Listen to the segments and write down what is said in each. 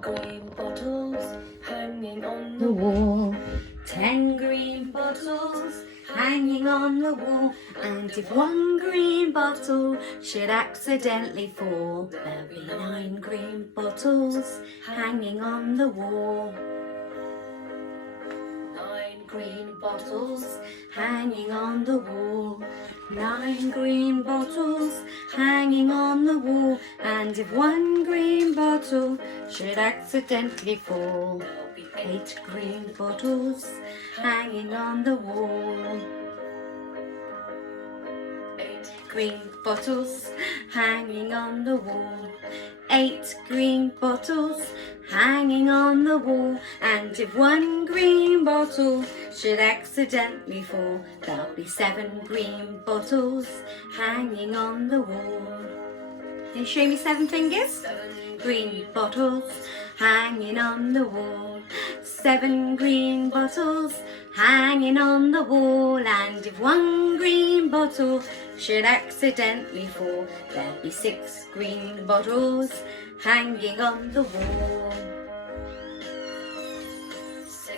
green bottles hanging on the wall. 10 green bottles hanging on the wall. And if one green bottle should accidentally fall, there'll be 9 green bottles hanging on the wall. 9 green bottles hanging on the wall. 9 green bottles hanging on the wall. And if one green bottle should accidentally fall, there'll be 8 green bottles hanging on the wall. 8 green bottles hanging on the wall. 8 green bottles hanging on the wall. And if one green bottle should accidentally fall, there'll be 7 green bottles hanging on the wall. Can you show me 7 fingers? 7 green bottles hanging on the wall. 7 green bottles hanging on the wall. And if one green bottle should accidentally fall, there'll be 6 green bottles hanging on the wall.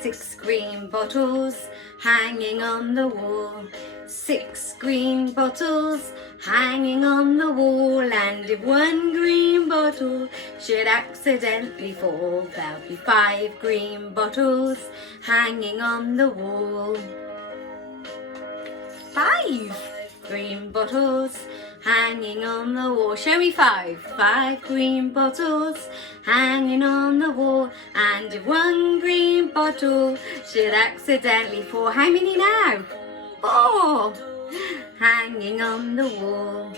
6 green bottles hanging on the wall. 6 green bottles hanging on the wall. And if one green bottle should accidentally fall, there'll be 5 green bottles hanging on the wall. 5 green bottles hanging on the wall. Show me 5. 5 green bottles hanging on the wall. And if one green bottle should accidentally fall, how many now? 4 hanging on the wall.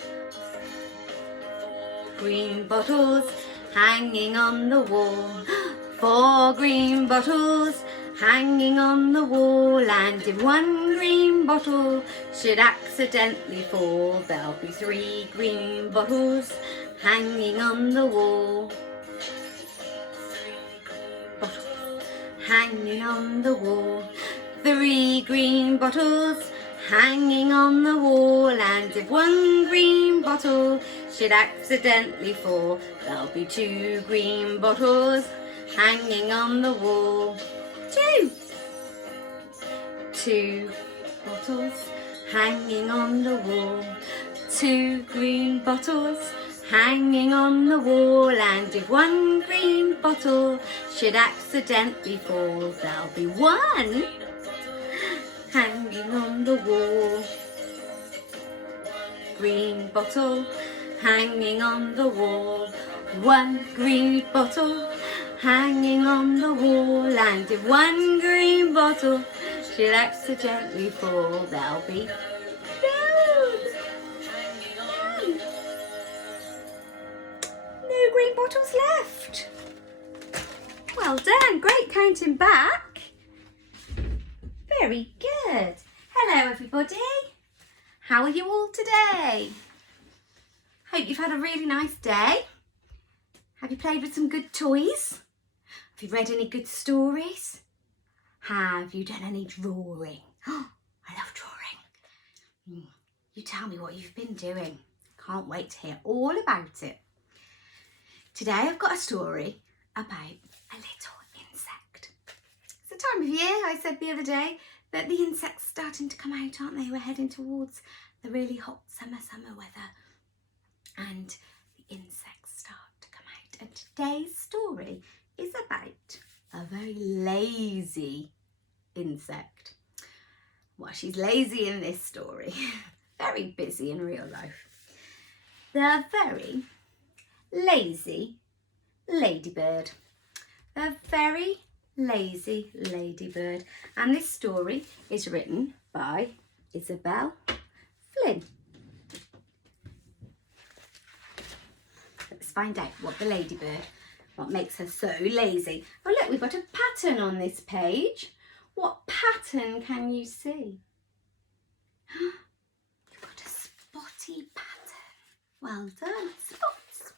Green bottles hanging on the wall. 4 green bottles hanging on the wall. And if one green bottle should accidentally fall, there'll be 3 green bottles hanging on the wall. Bottles hanging on the wall. 3 green bottles hanging on the wall. And if one green bottle should accidentally fall, there'll be 2 green bottles hanging on the wall. 2 bottles hanging on the wall. 2 green bottles hanging on the wall. And if one green bottle should accidentally fall, there'll be 1 hanging on the wall. Green bottle hanging on the wall. 1 green bottle hanging on the wall. And if one green bottle should accidentally fall, there'll be no green bottles left. Well done, great counting back. Very good. Hello everybody. How are you all today? Hope you've had a really nice day. Have you played with some good toys? Have you read any good stories? Have you done any drawing? Oh, I love drawing. You tell me what you've been doing. Can't wait to hear all about it. Today I've got a story about a little insect. It's the time of year, I said the other day, that the insects starting to come out, aren't they? We're heading towards the really hot summer weather. And the insects start to come out. And today's story is about a very lazy insect. Well, she's lazy in this story. Very busy in real life. The very lazy ladybird. The very lazy ladybird. And this story is written by Isabel Flynn. Let's find out what makes her so lazy. Oh look, we've got a pattern on this page. What pattern can you see? You've got a spotty pattern. Well done, spots.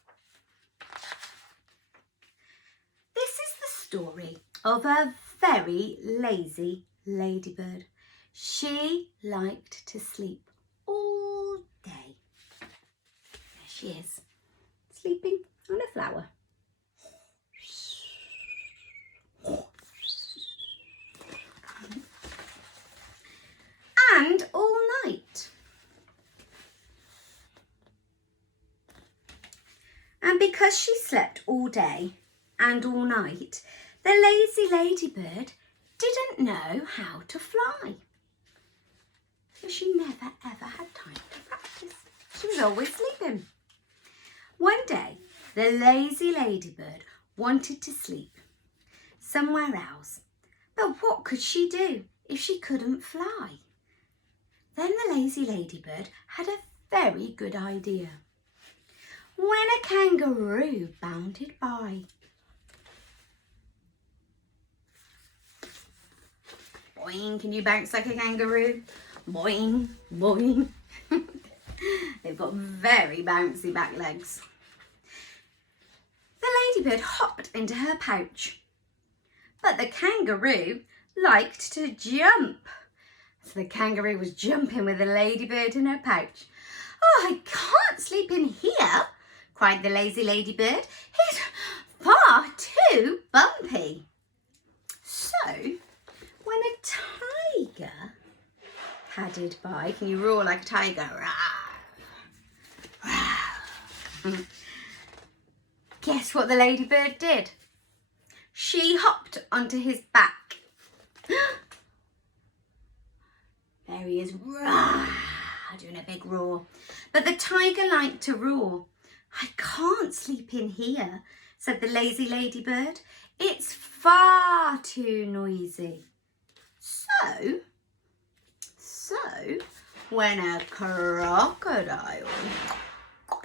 This is the story of a very lazy ladybird. She liked to sleep all day. There she is, sleeping on a flower. And because she slept all day and all night, the lazy ladybird didn't know how to fly. So she never ever had time to practice. She was always sleeping. One day, the lazy ladybird wanted to sleep somewhere else. But what could she do if she couldn't fly? Then the lazy ladybird had a very good idea. When a kangaroo bounded by. Boing, can you bounce like a kangaroo? Boing, boing. They've got very bouncy back legs. The ladybird hopped into her pouch, but the kangaroo liked to jump. So the kangaroo was jumping with the ladybird in her pouch. "Oh, I can't sleep in here," cried the lazy ladybird. "It's far too bumpy." So, when a tiger padded by, can you roar like a tiger? Guess what the ladybird did? She hopped onto his back. There he is, doing a big roar. But the tiger liked to roar. "I can't sleep in here," said the lazy ladybird. "It's far too noisy." So when a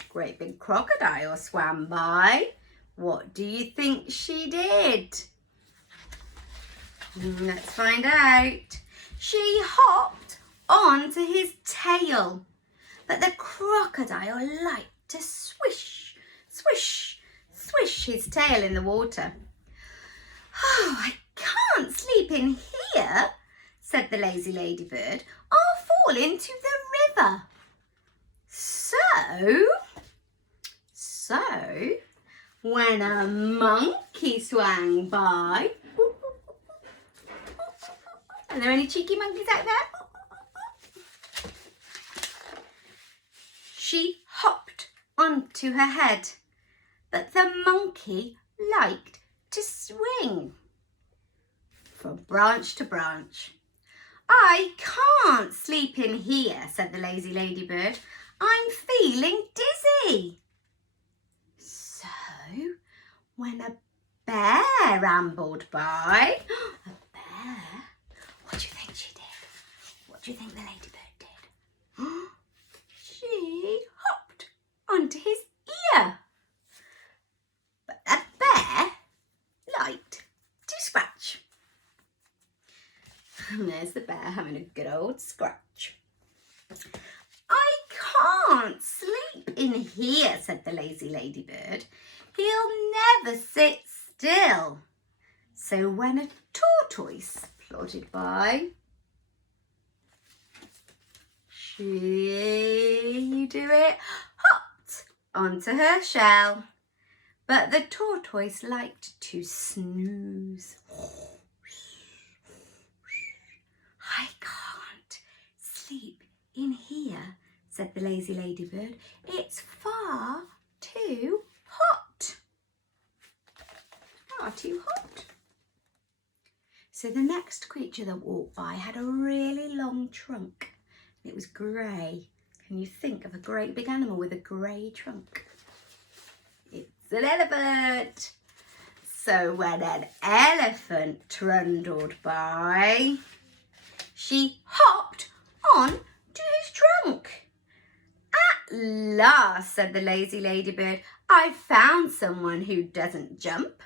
great big crocodile swam by, what do you think she did? Let's find out. She hopped onto his tail, but the crocodile liked to swish, swish, swish his tail in the water. "Oh, I can't sleep in here," said the lazy ladybird. "I'll fall into the river." So when a monkey swam by, are there any cheeky monkeys out there? She hopped onto her head, but the monkey liked to swing from branch to branch. "I can't sleep in here," said the lazy ladybird. "I'm feeling dizzy." So when a bear ambled by, a bear, what do you think she did? What do you think the ladybird did? She hopped onto his ear. But the bear liked to scratch. And there's the bear having a good old scratch. "I can't sleep in here," said the lazy ladybird. "He'll never sit still." So when a tortoise plodded by, you do it, hopped onto her shell. But the tortoise liked to snooze. "I can't sleep in here," said the lazy ladybird. "It's far too hot." Far too hot. So the next creature that walked by had a really long trunk. It was grey. Can you think of a great big animal with a grey trunk? It's an elephant. So when an elephant trundled by, she hopped on to his trunk. "At last," said the lazy ladybird, "I've found someone who doesn't jump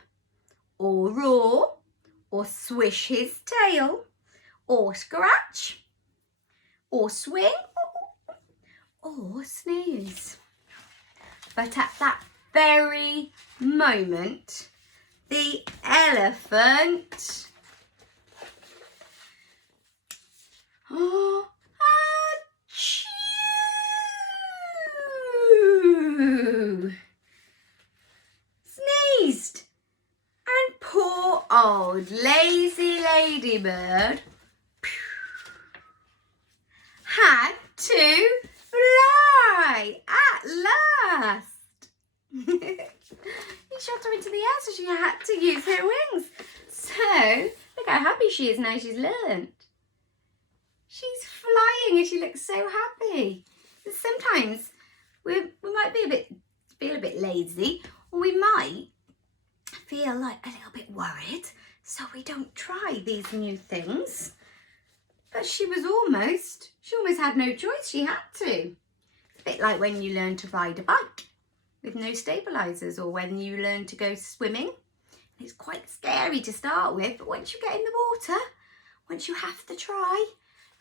or roar or swish his tail or scratch or swing or snooze." But at that very moment, the elephant sneezed, and poor old lazy ladybird had to fly at last. He shot her into the air, so she had to use her wings. So, look how happy she is now she's learned. She's flying and she looks so happy. And sometimes we might feel a bit lazy, or we might feel like a little bit worried, so we don't try these new things. But she almost had no choice, she had to. It's a bit like when you learn to ride a bike with no stabilisers, or when you learn to go swimming. It's quite scary to start with, but once you get in the water, once you have to try,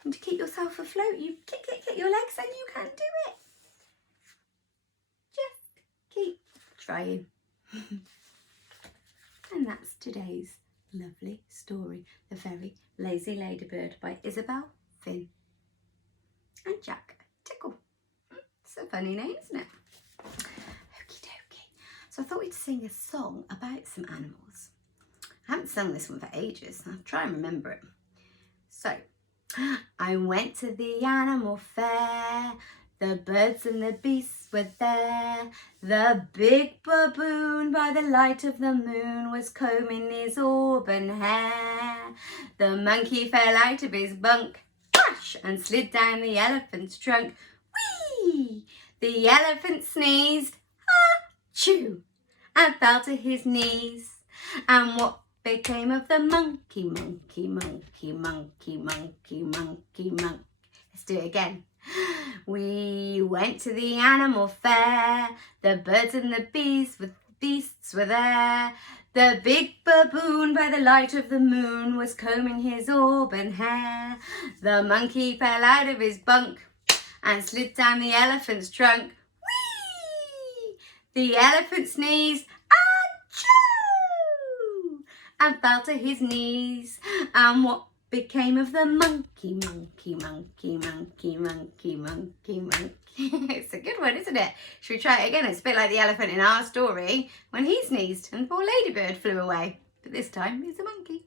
and to keep yourself afloat, you kick your legs and you can do it. Just keep trying. And that's today's lovely story, The Very Lazy Ladybird by Isabel Finn and Jack Tickle. It's a funny name, isn't it? Okie dokie. So I thought we'd sing a song about some animals. I haven't sung this one for ages. I'll try and remember it. So, I went to the animal fair. The birds and the beasts were there. The big baboon by the light of the moon was combing his auburn hair. The monkey fell out of his bunk, crash, and slid down the elephant's trunk. Whee! The elephant sneezed, achoo, and fell to his knees. And what became of the monkey, monkey, monkey, monkey, monkey, monkey, monkey? Let's do it again. We went to the animal fair. The birds and the beasts were there. The big baboon by the light of the moon was combing his auburn hair. The monkey fell out of his bunk and slid down the elephant's trunk. Whee! The elephant sneezed, achoo, and fell to his knees. And what became of the monkey, monkey, monkey, monkey, monkey, monkey, monkey? It's a good one, isn't it? Should we try it again? It's a bit like the elephant in our story when he sneezed and poor Ladybird flew away. But this time he's a monkey.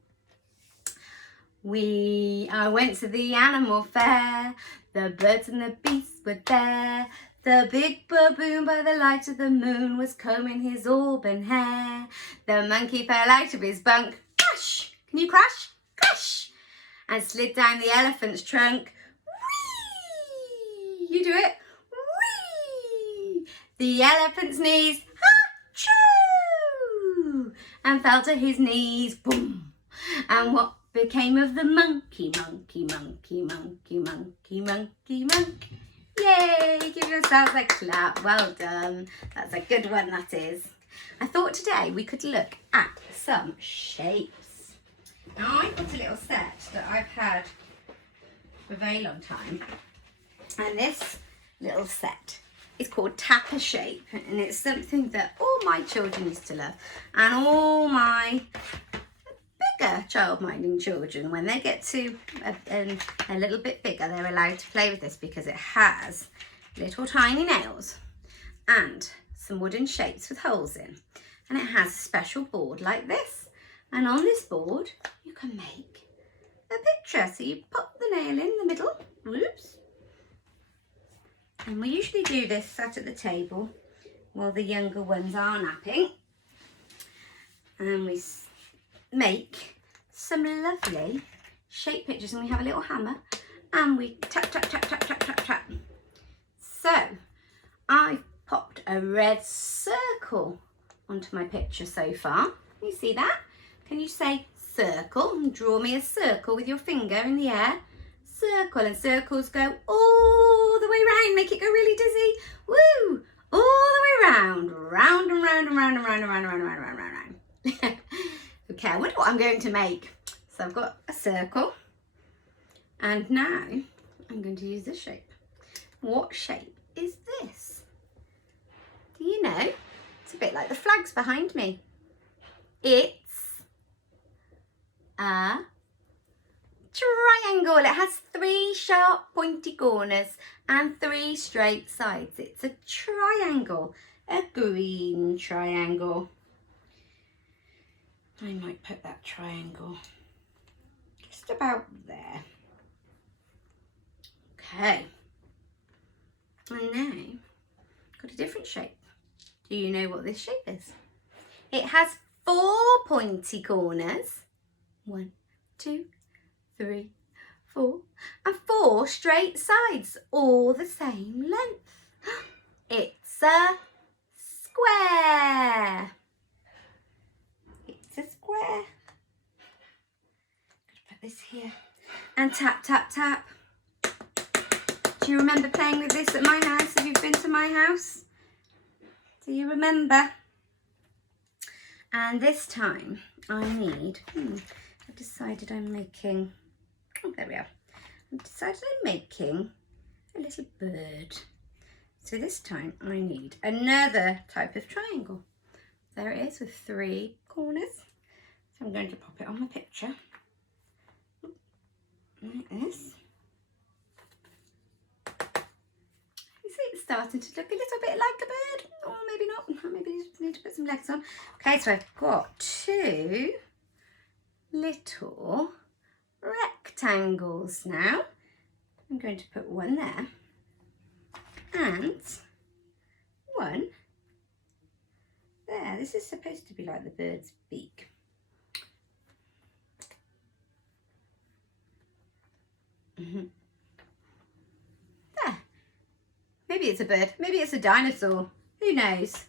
I went to the animal fair. The birds and the beasts were there. The big baboon by the light of the moon was combing his auburn hair. The monkey fell out of his bunk, crash! Can you crash? Crash! And slid down the elephant's trunk. Whee! You do it. Whee! The elephant sneezed, achoo! And fell to his knees, boom! And what became of the monkey, monkey, monkey, monkey, monkey, monkey, monkey? Yay! Give yourselves a clap. Well done. That's a good one, that is. I thought today we could look at some shapes. Now I've got a little set that I've had for a very long time. And this little set is called Tapper Shape. And it's something that all my children used to love. And all my bigger child-minding children, when they get to a little bit bigger, they're allowed to play with this because it has little tiny nails and some wooden shapes with holes in. And it has a special board like this. And on this board, you can make a picture. So you pop the nail in the middle, whoops. And we usually do this sat at the table while the younger ones are napping. And we make some lovely shape pictures. And we have a little hammer and we tap, tap, tap, tap, tap, tap, tap. So I've popped a red circle onto my picture so far. Can you see that? Can you say circle and draw me a circle with your finger in the air? Circle, and circles go all the way round. Make it go really dizzy. Woo! All the way round. Round and round and round and round and round and round and round and round and round. Okay, I wonder what I'm going to make. So I've got a circle. And now I'm going to use this shape. What shape is this? Do you know? It's a bit like the flags behind me. It's a triangle. It has 3 sharp pointy corners and 3 straight sides. It's a triangle, a green triangle. I might put that triangle just about there. Okay. And now, got a different shape. Do you know what this shape is? It has 4 pointy corners. 1, 2, 3, 4, and 4 straight sides, all the same length. It's a square. It's a square. Put this here and tap, tap, tap. Do you remember playing with this at my house? Have you been to my house? Do you remember? And this time I need, I've decided I'm making, oh there we are. I've decided I'm making a little bird. So this time I need another type of triangle. There it is with 3 corners. So I'm going to pop it on my picture. Like this. You see it's starting to look a little bit like a bird, or maybe not. Maybe you need to put some legs on. Okay, so I've got 2 little rectangles now. I'm going to put one there and one there. This is supposed to be like the bird's beak. There. Maybe it's a bird, maybe it's a dinosaur, who knows?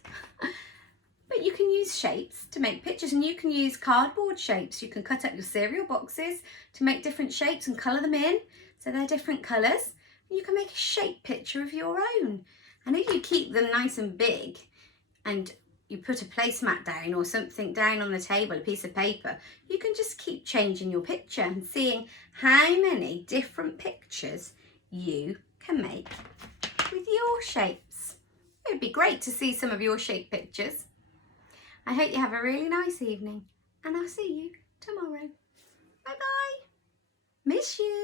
But you can use shapes to make pictures, and you can use cardboard shapes. You can cut up your cereal boxes to make different shapes and colour them in so they're different colours. And you can make a shape picture of your own. And if you keep them nice and big and you put a placemat down or something down on the table, a piece of paper, you can just keep changing your picture and seeing how many different pictures you can make with your shapes. It would be great to see some of your shape pictures. I hope you have a really nice evening, and I'll see you tomorrow. Bye bye. Miss you.